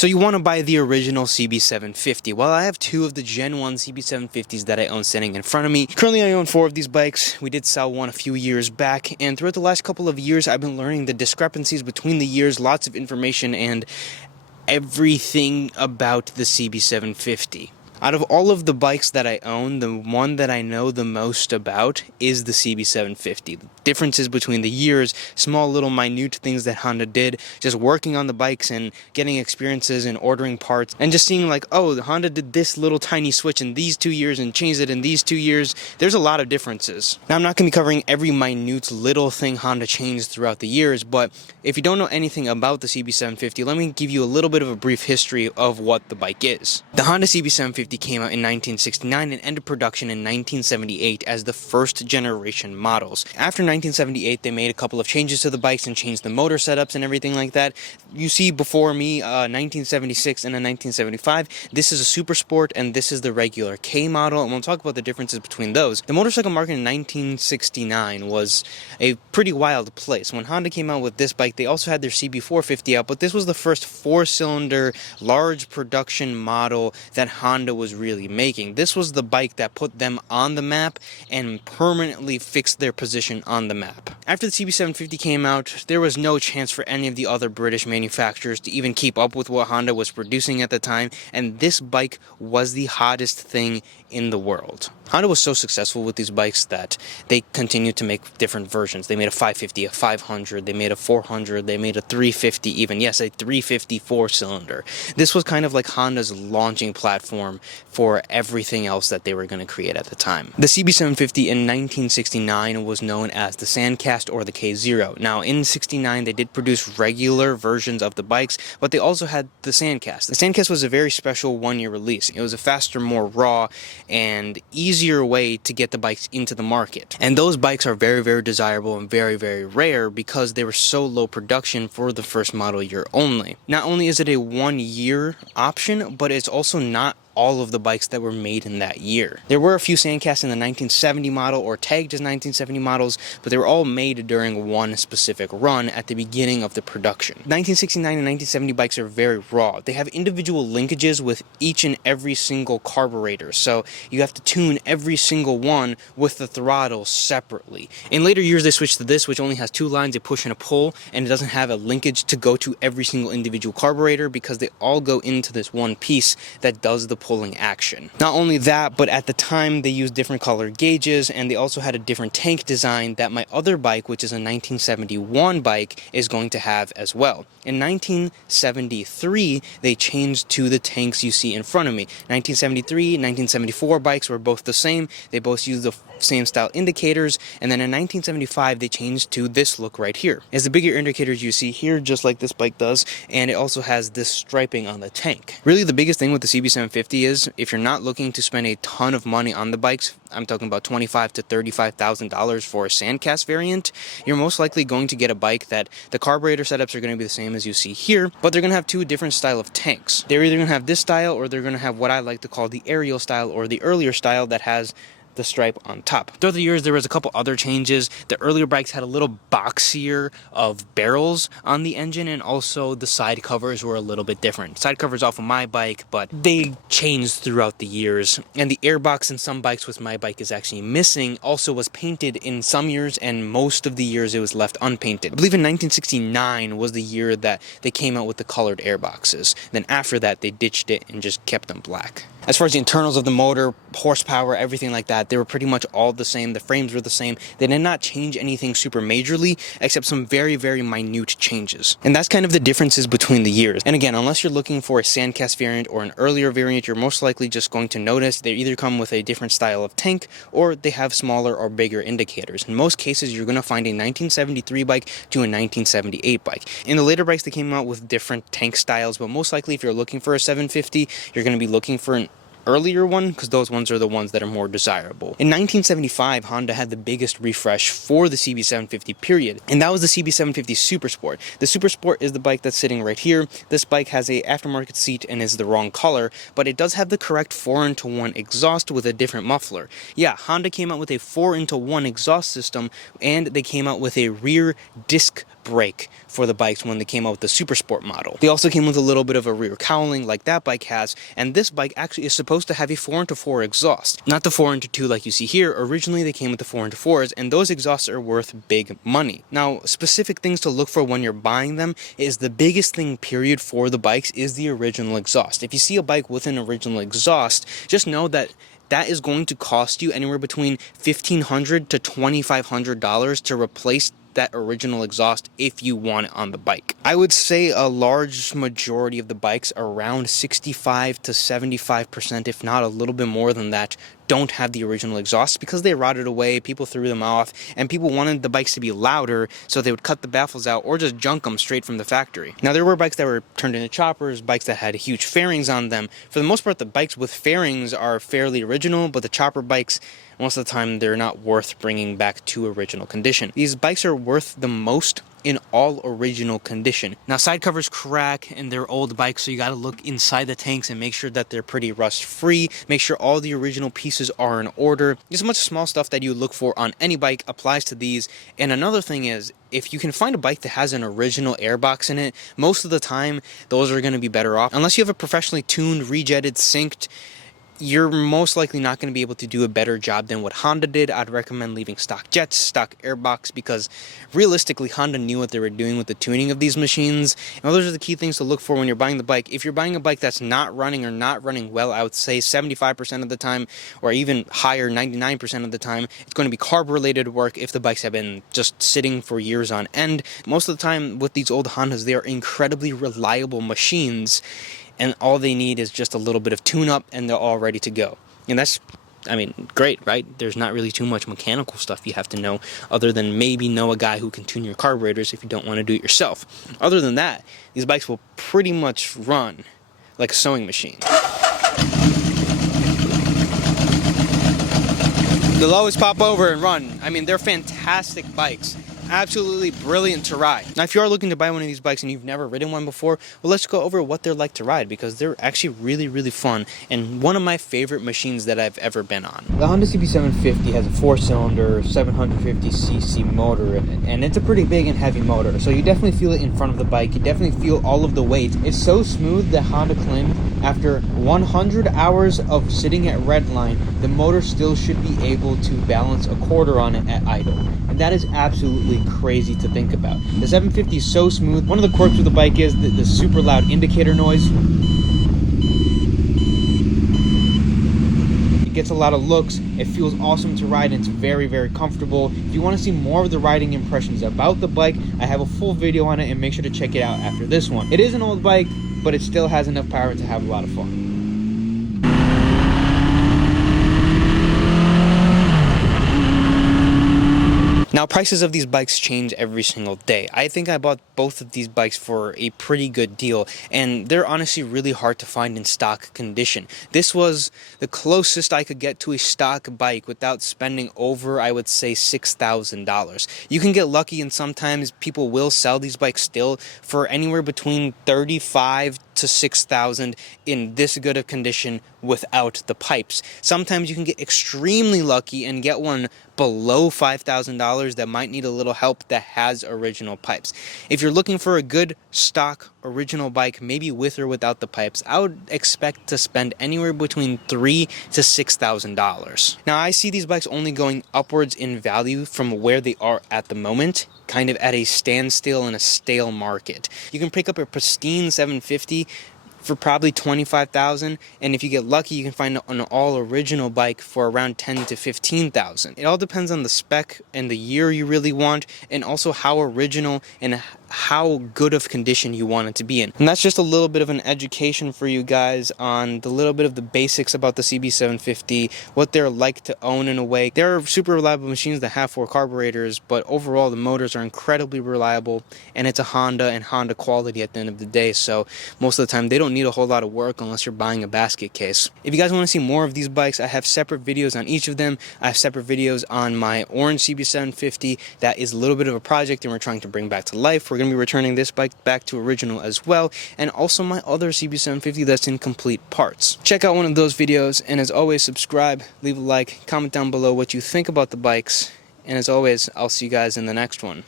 So you want to buy the original CB750. Well, I have two of the Gen 1 CB750s that I own sitting in front of me. Currently, I own 4 of these bikes. We did sell one a few years back, and throughout the last couple of years, I've been learning the discrepancies between the years, lots of information, and everything about the CB750. Out of all of the bikes that I own, the one that I know the most about is the CB750. The differences between the years, small little minute things that Honda did, just working on the bikes and getting experiences and ordering parts, and just seeing like, oh, the Honda did this little tiny switch in these 2 years and changed it in these 2 years. There's a lot of differences. Now, I'm not going to be covering every minute little thing Honda changed throughout the years, but if you don't know anything about the CB750, let me give you a little bit of a brief history of what the bike is. The Honda CB750 came out in 1969 and ended production in 1978 as the first generation models. After 1978, they made a couple of changes to the bikes and changed the motor setups and everything like that. You see before me 1976 and a 1975. This is a SUPERSPORT and this is the regular K model, and we'll talk about the differences between those. The motorcycle market in 1969 was a pretty wild place. When Honda came out with this bike, they also had their CB450 out, but this was the first 4-cylinder large production model that Honda was really making. This was the bike that put them on the map and permanently fixed their position on the map. After the CB750 came out, there was no chance for any of the other British manufacturers to even keep up with what Honda was producing at the time, and this bike was the hottest thing in the world. Honda was so successful with these bikes that they continued to make different versions. They made a 550, a 500, they made a 400, they made a 350 even. Yes, a 350 4-cylinder. This was kind of like Honda's launching platform for everything else that they were going to create at the time. The CB750 in 1969 was known as the SANDCAST or the K0. Now, in 69, they did produce regular versions of the bikes, but they also had the SANDCAST. The SANDCAST was a very special one-year release. It was a faster, more raw, and easier way to get the bikes into the market. And those bikes are very, very desirable and very, very rare because they were so low production for the first model year only. Not only is it a 1-year option, but it's also not all of the bikes that were made in that year. There were a few SANDCASTs in the 1970 model or tagged as 1970 models, but they were all made during one specific run at the beginning of the production. 1969 and 1970 bikes are very raw. They have individual linkages with each and every single carburetor, so you have to tune every single one with the throttle separately. In later years, they switched to this, which only has 2 lines, a push and a pull, and it doesn't have a linkage to go to every single individual carburetor because they all go into this one piece that does the pulling action. Not only that, but at the time they used different color gauges, and they also had a different tank design that my other bike, which is a 1971 bike, is going to have as well. In 1973, they changed to the tanks you see in front of me. 1973, 1974 bikes were both the same. They both used the same style indicators, and then in 1975 they changed to this look right here. It's the bigger indicators you see here, just like this bike does, and it also has this striping on the tank. Really, the biggest thing with the CB750 is if you're not looking to spend a ton of money on the bikes, I'm talking about $25,000 to $35,000 for a SANDCAST variant, you're most likely going to get a bike that the carburetor setups are going to be the same as you see here, but they're going to have 2 different style of tanks. They're either going to have this style, or they're going to have what I like to call the aerial style, or the earlier style that has the stripe on top. Throughout the years, there was a couple other changes. The earlier bikes had a little boxier of barrels on the engine, and also the side covers were a little bit different. Side covers off of my bike, but they changed throughout the years. And the airbox in some bikes, which my bike is actually missing, also was painted in some years, and most of the years it was left unpainted. I believe in 1969 was the year that they came out with the colored airboxes. Then after that, they ditched it and just kept them black. As far as the internals of the motor, horsepower, everything like that, they were pretty much all the same. The frames were the same. They did not change anything super majorly, except some very, very minute changes. And that's kind of the differences between the years. And again, unless you're looking for a SANDCAST variant or an earlier variant, you're most likely just going to notice they either come with a different style of tank, or they have smaller or bigger indicators. In most cases, you're going to find a 1973 bike to a 1978 bike. In the later bikes, they came out with different tank styles, but most likely if you're looking for a 750, you're going to be looking for an earlier one, because those ones are the ones that are more desirable. In 1975, Honda had the biggest refresh for the CB750 period, and that was the CB750 SUPERSPORT. The SUPERSPORT is the bike that's sitting right here. This bike has a aftermarket seat and is the wrong color, but it does have the correct 4-into-1 exhaust with a different muffler. Yeah, Honda came out with a 4-into-1 exhaust system, and they came out with a rear disc brake for the bikes when they came out with the SUPERSPORT model. They also came with a little bit of a rear cowling like that bike has, and this bike actually is supposed to have a 4x4 exhaust, not the 4x2 like you see here. Originally they came with the 4x4s, and those exhausts are worth big money. Now, specific things to look for when you're buying them is the biggest thing period for the bikes is the original exhaust. If you see a bike with an original exhaust, just know that that is going to cost you anywhere between $1,500 to $2,500 to replace that original exhaust if you want it on the bike. I would say a large majority of the bikes, around 65 to 75%, if not a little bit more than that, don't have the original exhaust because they rotted away, people threw them off, and people wanted the bikes to be louder, so they would cut the baffles out or just junk them straight from the factory. Now, there were bikes that were turned into choppers, bikes that had huge fairings on them. For the most part, the bikes with fairings are fairly original, but the chopper bikes, most of the time, they're not worth bringing back to original condition. These bikes are worth the most in all original condition. Now, side covers crack and they're old bikes, so you gotta look inside the tanks and make sure that they're pretty rust free. Make sure all the original pieces are in order. Just a bunch of small stuff that you look for on any bike applies to these. And another thing is, if you can find a bike that has an original airbox in it, most of the time those are going to be better off. Unless you have a professionally tuned, rejetted, synced, you're most likely not going to be able to do a better job than what Honda did. I'd recommend leaving stock jets, stock airbox, because realistically, Honda knew what they were doing with the tuning of these machines. And those are the key things to look for when you're buying the bike. If you're buying a bike that's not running or not running well, I would say 75% of the time, or even higher, 99% of the time, it's going to be carb-related work if the bikes have been just sitting for years on end. Most of the time with these old Hondas, they are incredibly reliable machines, and all they need is just a little bit of tune-up, and they're all ready to go. And that's, I mean, great, right? There's not really too much mechanical stuff you have to know, other than maybe know a guy who can tune your carburetors if you don't want to do it yourself. Other than that, these bikes will pretty much run like a sewing machine. They'll always pop over and run. I mean, they're fantastic bikes. Absolutely brilliant to ride. Now, if you are looking to buy one of these bikes and you've never ridden one before, well, let's go over what they're like to ride, because they're actually really, really fun and one of my favorite machines that I've ever been on. The Honda CB750 has a 4-cylinder, 750cc motor in it, and it's a pretty big and heavy motor, so you definitely feel it in front of the bike. You definitely feel all of the weight. It's so smooth that Honda claimed after 100 hours of sitting at redline, the motor still should be able to balance a quarter on it at idle. And that is absolutely crazy to think about. The 750 is so smooth. One of the quirks of the bike is the super loud indicator noise. It gets a lot of looks. It feels awesome to ride, and it's very, very comfortable. If you want to see more of the riding impressions about the bike, I have a full video on it, and make sure to check it out after this one. It is an old bike, but it still has enough power to have a lot of fun. Now, prices of these bikes change every single day. I think I bought both of these bikes for a pretty good deal, and they're honestly really hard to find in stock condition. This was the closest I could get to a stock bike without spending over, I would say, $6,000. You can get lucky, and sometimes people will sell these bikes still for anywhere between $35,000 to $6,000 in this good of condition without the pipes. Sometimes you can get extremely lucky and get one below $5,000 that might need a little help that has original pipes. If you're looking for a good stock original bike, maybe with or without the pipes, I would expect to spend anywhere between $3,000 to $6,000. Now, I see these bikes only going upwards in value from where they are at the moment, kind of at a standstill in a stale market. You can pick up a pristine 750 for probably $25,000, and if you get lucky, you can find an all-original bike for around $10,000 to $15,000. It all depends on the spec and the year you really want, and also how original and how good of condition you want it to be in. And that's just a little bit of an education for you guys on the little bit of the basics about the CB750, what they're like to own in a way. They're super reliable machines that have 4 carburetors, but overall the motors are incredibly reliable, and it's a Honda and Honda quality at the end of the day, so most of the time they don't need a whole lot of work unless you're buying a basket case. If you guys want to see more of these bikes, I have separate videos on each of them. I have separate videos on my orange CB750 that is a little bit of a project and we're trying to bring back to life. We're going to be returning this bike back to original as well, and also my other CB750 that's in complete parts. Check out one of those videos, and as always, subscribe, leave a like, comment down below what you think about the bikes, and as always, I'll see you guys in the next one.